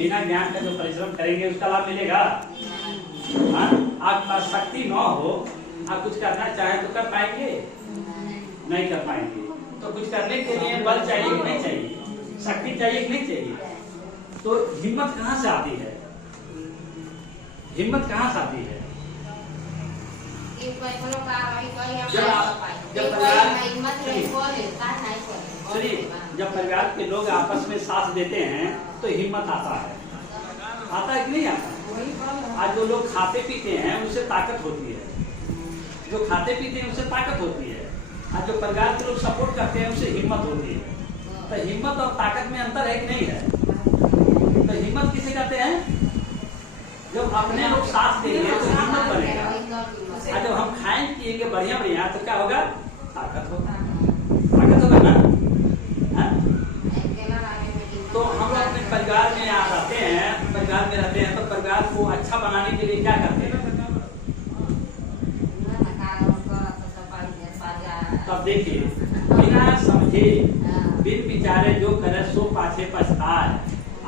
बिना ज्ञान का जो परिश्रम करेंगे उसका लाभ मिलेगा। आपके पास शक्ति न हो, आप कुछ करना चाहें तो कर पाएंगे? नहीं कर पाएंगे। तो कुछ करने के लिए बल चाहिए कि नहीं चाहिए? शक्ति चाहिए कि नहीं चाहिए? तो हिम्मत कहाँ से आती है? हिम्मत कहाँ से आती है? जब परिवार के लोग आपस में साथ देते हैं तो हिम्मत आता है कि नहीं आता? आज जो लोग खाते पीते हैं उनसे ताकत होती है, जो खाते पीते हैं उनसे ताकत होती है। आज जो परिवार के लोग सपोर्ट करते हैं उनसे हिम्मत होती है। तो हिम्मत और ताकत में अंतर है कि नहीं है? तो हिम्मत किसे कहते हैं? जब अपने लोग साथ देंगे तो हिम्मत बनेगा। आज जब हम खाएं पिएंगे बढ़िया बढ़िया तो क्या होगा? ताकत होगा ना। तो हम अपने परिवार में आ जाते हैं, परिवार में रहते हैं तो परिवार को अच्छा बनाने के लिए क्या करते हैं? तब देखिए, बिना समझे बिन विचारे जो करे सो पाछे पछताए,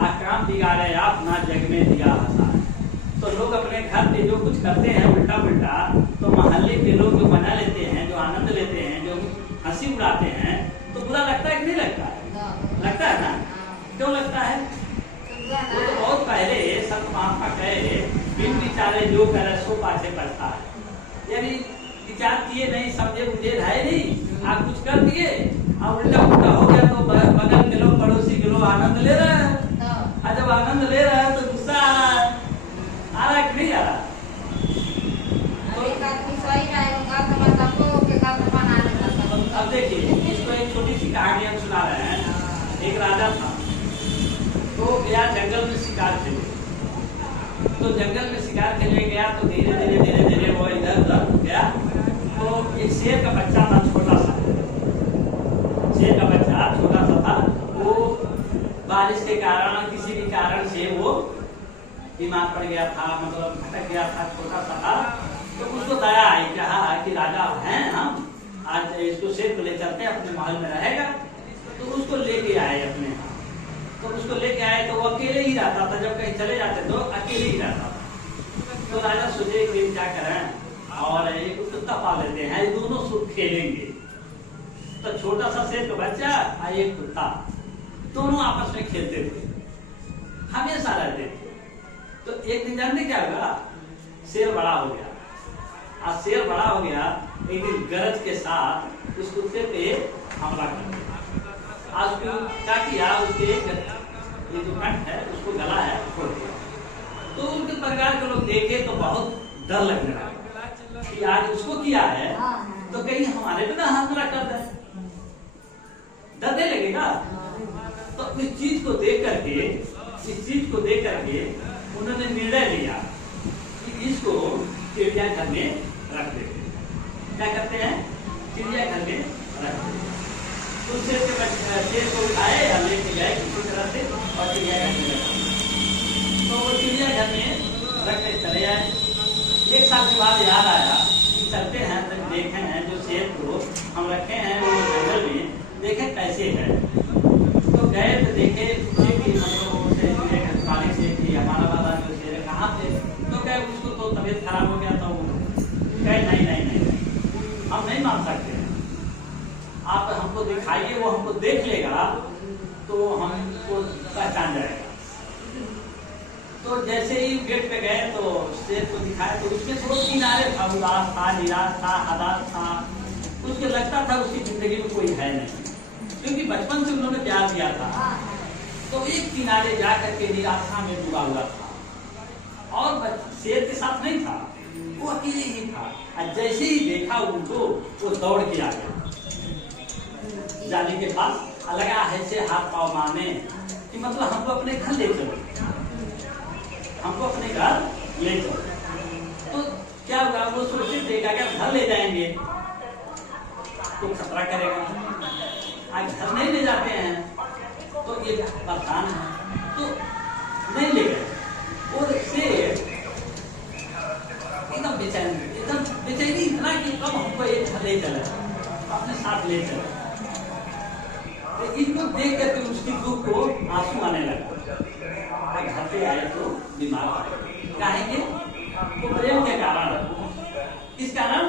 आकाम बिगाड़े आप ना जग में दिया हंसाए। तो लोग अपने घर पे जो कुछ करते हैं उल्टा पुल्टा, तो मोहल्ले के लोग जो बना लेते हैं, जो आनंद लेते हैं, जो हंसी उड़ाते हैं, तो बुरा लगता है कि नहीं लगता है? लगता है ना? क्यों लगता है? वो तो बहुत पहले संत महात्मा कहे, बिन विचारे जो करे सो पाछे पछताए। यानी विचार किए नहीं, समझे बुझे रहे नहीं, आप कुछ कर दिए और उल्टा पुल्टा हो गया तो बगल के लोग, पड़ोसी के लोग आनंद ले रहे हैं। और जब आनंद ले रहे हैं तो गुस्सा आ रहा है कि नहीं आ रहा? अब देखिए, इसको एक छोटी सी कहानी हम सुना रहे हैं। एक राजा था, तो गया जंगल में शिकार के लिए। तो जंगल में शिकार के लिए गया तो धीरे धीरे वो इधर उधर गया। तो एक शेर का बच्चा था, छोटा सा। शेर का बच्चा छोटा सा था। वो बारिश के कारण, किसी भी कारण से वो बीमार पड़ गया था, मतलब भटक गया था, छोटा सा था। तो उसको दया आई, कहा कि राजा हैं हम, आज इसको शेर को ले चलते हैं, अपने महल में रहेगा। तो उसको लेके आए अपने यहाँ। तो उसको लेके आए तो वो अकेले ही रहता था, जब कहीं चले जाते तो अकेले ही रहता था। तो राजा सोचे कि क्या करें और एक कुत्ता पाल लेते हैं, ये दोनों सुख खेलेंगे। तो छोटा सा शेर का बच्चा और एक कुत्ता, दोनों आपस में खेलते थे, हमेशा रहते थे। तो एक दिन जानते क्या हुआ? शेर बड़ा हो गया। आज शेर बड़ा हो गया, एक दिन गरज के साथ उस कुत्ते पे हमला कर दिया। आज उसको क्या किया? उसके ये जो कंठ है, उसको गला है, फोड़ दिया। तो उनके परिवार के लोग देखे तो बहुत डर लगने लगा कि आज उसको किया है तो कहीं हमारे पे ना हमला कर दे, डर नहीं लगेगा? तो इस चीज को देख करके उन्होंने निर्णय लिया कि इसको चिड़ियाघर में रख देते। क्या करते हैं? चिड़ियाघर में रख देते। तो शेर को उठाए या लेके गए किसी तरह से और चिड़ियाघर में रखा। तो वो चिड़ियाघर में रखने चले आए। एक साल के बाद याद आया कि चलते हैं तो देखे हैं जो शेर को हम रखे हैं वो जंगल में, देखे कैसे है। तो गए तो देखे मालिक से कि हमारा वाला जो शेर है कहाँ थे? तो कहे उसको तो तबीयत खराब हो गया था। वो कहे नहीं, हम नहीं मान सकते, आप हमको दिखाइए, वो हमको देख लेगा तो हमको पहचान जाएगा। तो जैसे ही गेट पे गए तो शेर को दिखाया तो उसके थोड़ा किनारे था, उदास था, निराश था, हताश था। उसको लगता था उसकी जिंदगी में कोई है नहीं, क्योंकि बचपन से उन्होंने प्यार दिया था। तो एक किनारे जाकर के निराशा में डूबा हुआ था और शेर के साथ नहीं था, वो अकेले ही था। और जैसे ही देखा उनको, वो दौड़ के आ गया जाली के पास, लगा ऐसे हाथ पाँव मारने कि मतलब हमको अपने घर ले चलो, हमको अपने घर ले चलो। तो क्या होगा? वो सोचे थे अगर घर ले जाएंगे तो खतरा करेगा, आज घर नहीं ले जाते हैं तो ये परेशान है, तो नहीं ले गए। और शेर एकदम बेचैनी इतना कि कब हमको एक घर ले चले, अपने साथ ले चले। तो इनको देख करके उसकी दुख को आंसू आने लगा। घर बच्चे आए तो बीमार पड़े, कहेंगे वो प्रेम के कारण, किस कारण?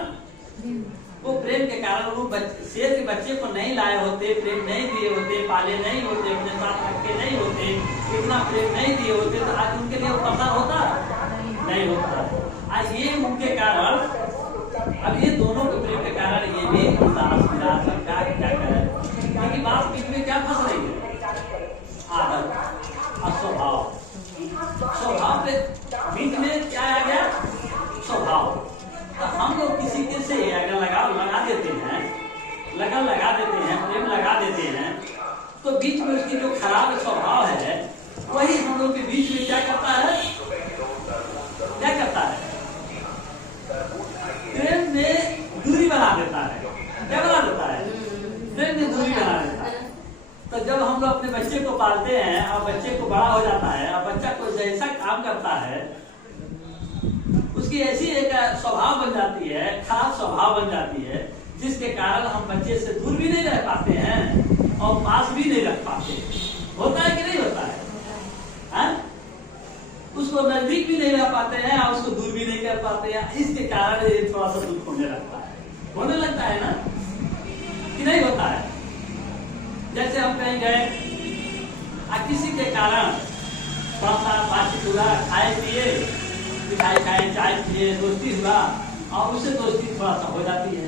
वो प्रेम के कारण वो शेर के बच्चे को नहीं लाए होते, प्रेम नहीं दिए होते, पाले नहीं होते, अपने साथ रखे नहीं होते, इतना प्रेम नहीं दिए होते, तो आज उनके लिए वो प्रसाद होता नहीं होता। आज ये उनके कारण, अब ये दोनों के प्रेम के कारण ये भी उदास निराश क्या करे, क्योंकि बात बीच में क्या फंस रही है? आदत और स्वभाव। स्वभाव पे बीच में क्या आ गया? स्वभाव। तो हम लोग किसी के से अगर लगा देते हैं, लगन लगा देते हैं, प्रेम लगा देते हैं, तो बीच में उसकी जो खराब स्वभाव है वही हम लोग के बीच में क्या करता है? क्या करता है? प्रेम में दूरी बना देता है। क्या बना देता है? प्रेम में दूरी बना देता है। तो जब हम लोग अपने बच्चे को पालते हैं और बच्चे को बड़ा हो जाता है और बच्चा कोई जैसा काम करता है उसकी ऐसी एक स्वभाव बन जाती है, खराब स्वभाव बन जाती है, जिसके कारण हम बच्चे से दूर भी नहीं रह पाते हैं और पास भी नहीं रख पाते। होता है कि नहीं होता है? उसको नजदीक भी नहीं रह पाते हैं और उसको दूर भी नहीं कर पाते हैं। इसके कारण ये थोड़ा सा दुख होने लगता है, होने लगता है ना कि नहीं होता है? जैसे हम कहीं गए किसी के कारण थोड़ा सा बातचीत हुआ, खाए पिए, मिठाई खाए, चाय पिए, दोस्ती हुआ और उससे दोस्ती थोड़ा सा हो जाती है।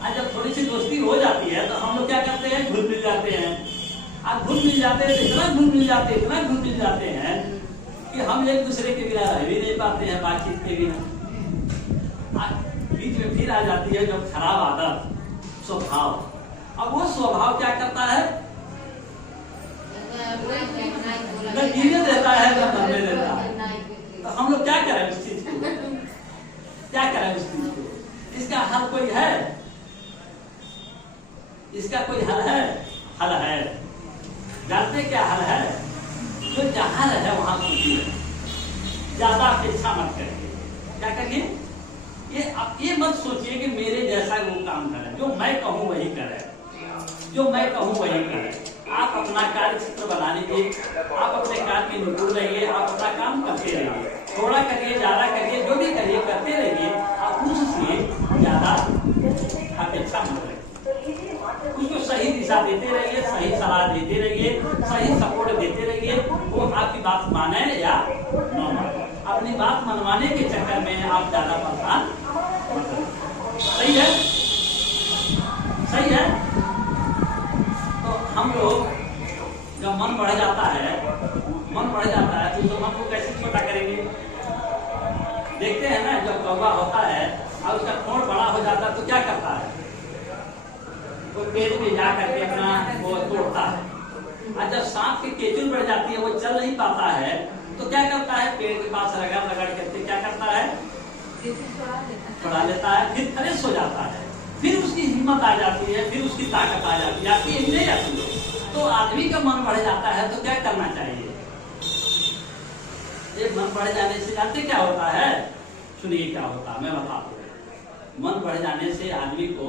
और जब थोड़ी सी दोस्ती हो जाती है तो हम लोग क्या करते हैं? घुल मिल जाते हैं। अब घुल मिल जाते हैं, इतना घुल मिल जाते हैं, इतना घुल मिल जाते हैं कि हम एक दूसरे के बिना रह भी नहीं पाते हैं, बातचीत के बिना। बीच में फिर आ जाती है जो खराब आदत, स्वभाव। अब वो स्वभाव क्या करता है? न जीने देता है न मरने देता है। तो हम लोग क्या करें उस चीज को? क्या करें उस चीज को? इसका हल कोई है? इसका कोई हल है? हल है। जानते क्या हल है? जो जहां रहे वहां सोचिए, ज्यादा अपेक्षा मत करिए। क्या करिए? ये मत सोचिए कि मेरे जैसा वो काम करे, जो मैं कहूँ वही करे, जो मैं कहूँ वही करे। आप अपना कार्य क्षेत्र बना लीजिए, आप अपने काम में निपुण रहिए, आप अपना काम करते रहिए, थोड़ा करिए, ज्यादा करिए, जो भी करिए करते रहिए। आप उससे ज्यादा अपेक्षा मत रखिए, उसको सही दिशा देते रहिए, सही सलाह देते रहिए, सही सपोर्ट देते रहिए। वो आपकी बात माने या न माने, अपनी बात मनवाने के चक्कर में आप ज्यादा परेशान मत रहिए। सही है? सही है? हम लोग जब मन बढ़ जाता है, मन बढ़ जाता है तो मन को कैसे छोटा करेंगे? देखते हैं ना, जब कौवा होता है और उसका ठोड़ बड़ा हो जाता है तो क्या करता है? वो पेड़ पे जा करके अपना वो तोड़ता है। और जब सांप की केचुल बढ़ जाती है, वो चल नहीं पाता है, तो क्या करता है? पेड़ के पास रगड़ करके क्या करता है? छुड़ा लेता है, फिर फ्रेश हो जाता है, फिर उसकी हिम्मत आ जाती है, फिर उसकी ताकत आ जाती है। आपकी नहीं आती है तो आदमी का मन बढ़ जाता है तो क्या करना चाहिए? एक मन बढ़ जाने से जानते क्या होता है? सुनिए क्या होता है, मैं बताता हूँ। मन बढ़ जाने से आदमी को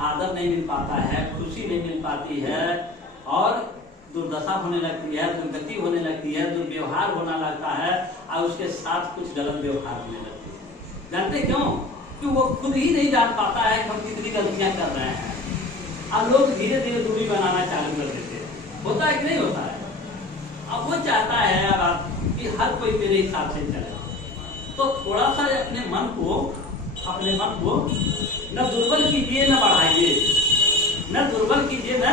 आदर नहीं मिल पाता है, खुशी नहीं मिल पाती है और दुर्दशा होने लगती है, दुर्गति होने लगती है, दुर्व्यवहार होने लगता है और उसके साथ कुछ गलत व्यवहार होने लगती है। जानते क्यों? कि वो खुद ही नहीं जान पाता है कि हम कितनी गलतियां कर रहे हैं और लोग धीरे धीरे दूरी बनाना चालू कर देते हैं। होता है कि नहीं होता है? अब वो चाहता है अब कि हर कोई मेरे हिसाब से चले, तो थोड़ा सा अपने मन को न दुर्बल कीजिए न बढ़ाइए, न दुर्बल कीजिए न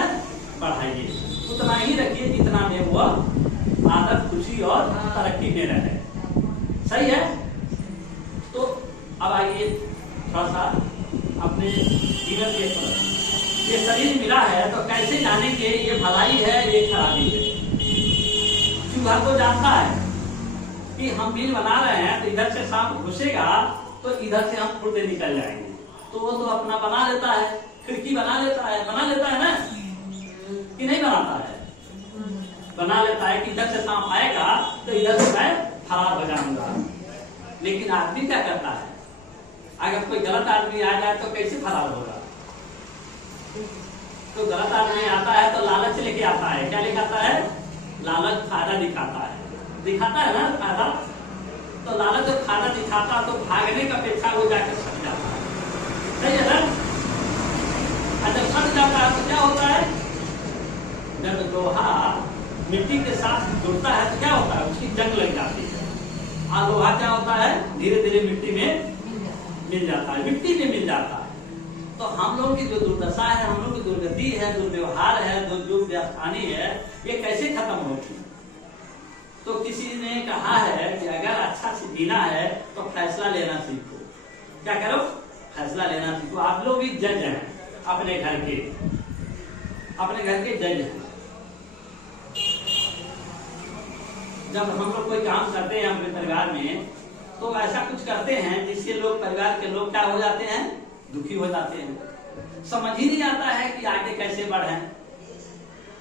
बढ़ाइए, उतना ही रखिए जितना में वो आदत, खुशी और तरक्की में रहे। सही है? तो अब आइए थोड़ा सा अपने जीवन के पर। ये शरीर मिला है तो कैसे जाने के ये भलाई है ये खराबी है? चूहा तो जानता है कि हम बिल बना रहे हैं तो इधर से सांप घुसेगा तो इधर से हम खुद निकल जाएंगे, तो वो तो अपना बना लेता है, खिड़की बना लेता है ना कि नहीं बनाता है? बना लेता है कि इधर से सांप आएगा तो इधर से मैं फरार हो जाऊंगा। लेकिन आदमी क्या करता है? अगर कोई गलत आदमी आ जाए तो कैसे फरार होगा? तो गलत आदमी आता है तो लालच लेके आता है। क्या लेके आता है? लालच फायदा दिखाता है। दिखाता है ना फायदा, तो लालच जब फायदा दिखाता तो भागने का अपेक्षा वो जाकर सट जाता है, सही है ना। और जब सट जाता है तो क्या होता है, जब लोहा मिट्टी के साथ जुड़ता है तो क्या होता है, उसकी जंग लग जाती है, और लोहा क्या होता है धीरे धीरे मिट्टी में मिल जाता है, मिट्टी में मिल जाता है। तो हम लोग की जो दुर्दशा है, हम लोग की दुर्गति है, दुर्व्यवहार है, जो व्यवस्थानी है, ये कैसे खत्म होगी। तो किसी ने कहा है कि अगर अच्छा से जीना है तो फैसला लेना सीखो। क्या करो, फैसला लेना सीखो। आप लोग भी जज हैं अपने घर के, अपने घर के जज हैं। जब हम लोग कोई काम करते हैं अपने परिवार में, तो ऐसा कुछ करते हैं जिससे लोग, परिवार के लोग क्या हो जाते हैं, दुखी हो जाते हैं। समझ ही नहीं आता है कि आगे कैसे बढ़े।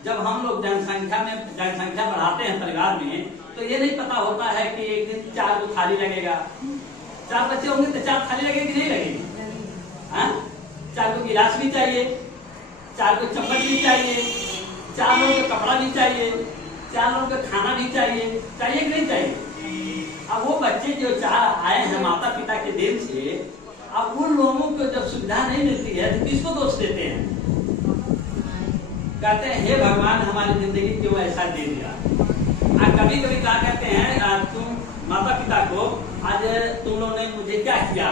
जब हम लोग जनसंख्या बढ़ाते हैं परिवार में, तो ये नहीं पता होता है कि एक दिन 4 थाली लगेगा, 4 बच्चे होंगे तो 4 थाली लगेगी कि नहीं लगेगी, 4 को गिलास भी चाहिए, 4 को चम्मच भी चाहिए, 4 लोगों को कपड़ा भी चाहिए, 4 लोगों को खाना भी चाहिए कि नहीं चाहिए। अब वो बच्चे जो 4 आए हैं माता पिता के देन से, अब उन लोगों को जब सुविधा नहीं मिलती है तो किसको दोष देते हैं, कहते हैं हे भगवान हमारी जिंदगी क्यों ऐसा दे दिया। कभी कभी क्या कहते हैं, तुम माता पिता को आज तुम लोगों ने मुझे क्या किया,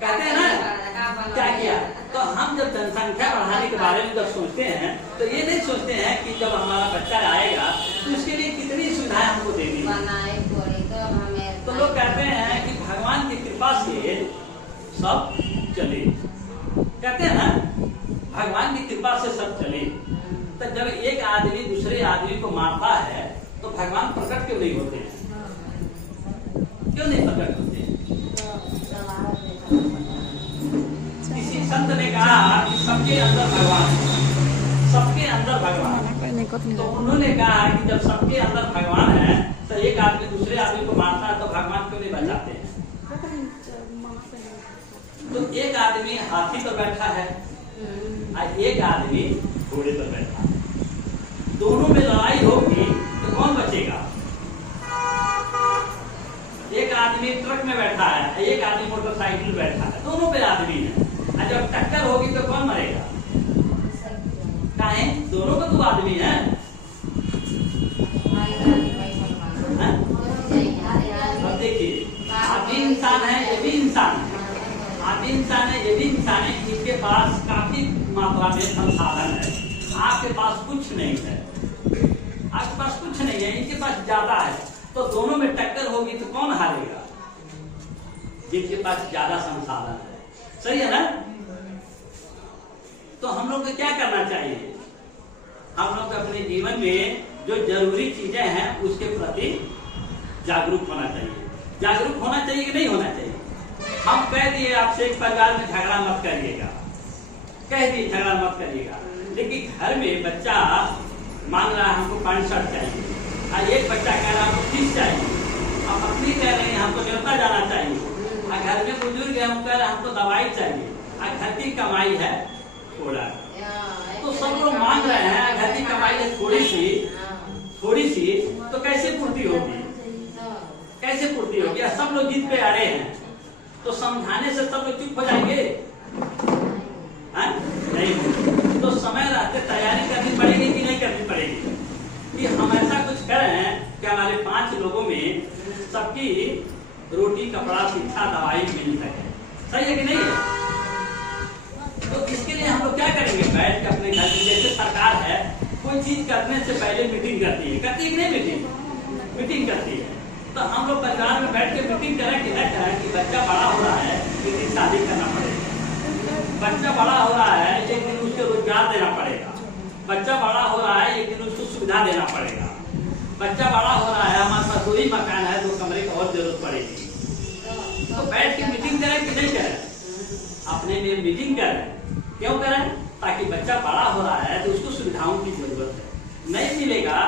कहते हैं ना क्या किया। तो हम जब जनसंख्या बढ़ाने के बारे में जब सोचते हैं तो ये नहीं सोचते हैं कि जब हमारा बच्चा आएगा तो उसके लिए कितनी सुविधाएं हमको देनी है। तो लोग कहते हैं कि भगवान की कृपा से सब चले, कहते हैं ना भगवान की कृपा से सब चले। तो जब एक आदमी दूसरे आदमी को मारता है तो भगवान प्रकट क्यों नहीं होते हैं, क्यों नहीं प्रकट होते हैं। किसी संत ने कहा कि सबके अंदर भगवान, सबके अंदर भगवान। तो उन्होंने कहा कि जब सबके अंदर भगवान है तो एक आदमी दूसरे आदमी को मारता है तो भगवान क्यों नहीं बचाते हैं। तो एक आदमी हाथी पर बैठा है और एक आदमी घोड़े पर बैठा है, दोनों में लड़ाई होगी तो कौन बचेगा। एक आदमी ट्रक में बैठा है, एक आदमी मोटरसाइकिल में बैठा है, दोनों पे आदमी है, और जब टक्कर होगी तो कौन मरेगा, काहे दोनों को तो आदमी है। अब देखिए आदमी इंसान है, ये भी इंसान है, आदमी इंसान है, ये भी इंसान है। इनके पास काफी मात्रा में संसाधन है, आपके पास कुछ नहीं है, आपके पास कुछ नहीं है, इनके पास ज्यादा है। तो दोनों में टक्कर होगी तो कौन हारेगा, जिनके पास ज्यादा संसाधन है, सही है ना। तो हम लोग को क्या करना चाहिए, हम लोग अपने जीवन में जो जरूरी चीजें हैं उसके प्रति जागरूक होना चाहिए। जागरूक होना चाहिए कि नहीं होना चाहिए। हम कह दिए आपसे एक परिवार में झगड़ा मत करिएगा, कह दिए झगड़ा मत करिएगा, लेकिन घर में बच्चा मांग रहा है हमको पैंट शर्ट चाहिए, और एक बच्चा कह रहा है हमको फीस चाहिए, अब अपनी कह रहे हैं हमको न्योता जाना चाहिए, और घर में बुजुर्ग है हम कह रहे हैं हमको दवाई चाहिए, और घर की कमाई है थोड़ा, तो सब लोग मांग रहे हैं, घर की कमाई है थोड़ी सी, तो कैसे पूर्ति होगी, कैसे पूर्ति होगी। सब लोग जीत पे आ रहे हैं तो समझाने से सब लोग चुप हो जाएंगे, नहीं। तो समय रहते तैयारी करनी पड़ेगी कि नहीं करनी पड़ेगी, कि हम ऐसा कुछ करें कि हमारे 5 लोगों में सबकी रोटी कपड़ा शिक्षा दवाई मिल सके, सही है कि नहीं है। तो इसके लिए हम लोग क्या करेंगे, बैठ के अपने घर में, जैसे सरकार है कोई चीज करने से पहले मीटिंग करती है कि नहीं, मीटिंग करती है। तो हम लोग परिवार में बैठ के मीटिंग करें कि न करें कि बच्चा बड़ा हो रहा है एक दिन शादी करना पड़ेगा, बच्चा बड़ा हो रहा है एक दिन उसको रोजगार देना पड़ेगा, बच्चा बड़ा हो रहा है एक दिन उसको सुविधा देना पड़ेगा, बच्चा बड़ा हो रहा है हमारे पास 2 ही मकान है, 2 कमरे की और जरूरत पड़ेगी। तो बैठ के मीटिंग करें कि नहीं करें, अपने लिए मीटिंग करें, क्यों करें, ताकि बच्चा बड़ा हो रहा है तो उसको सुविधाओं की जरूरत है, नहीं मिलेगा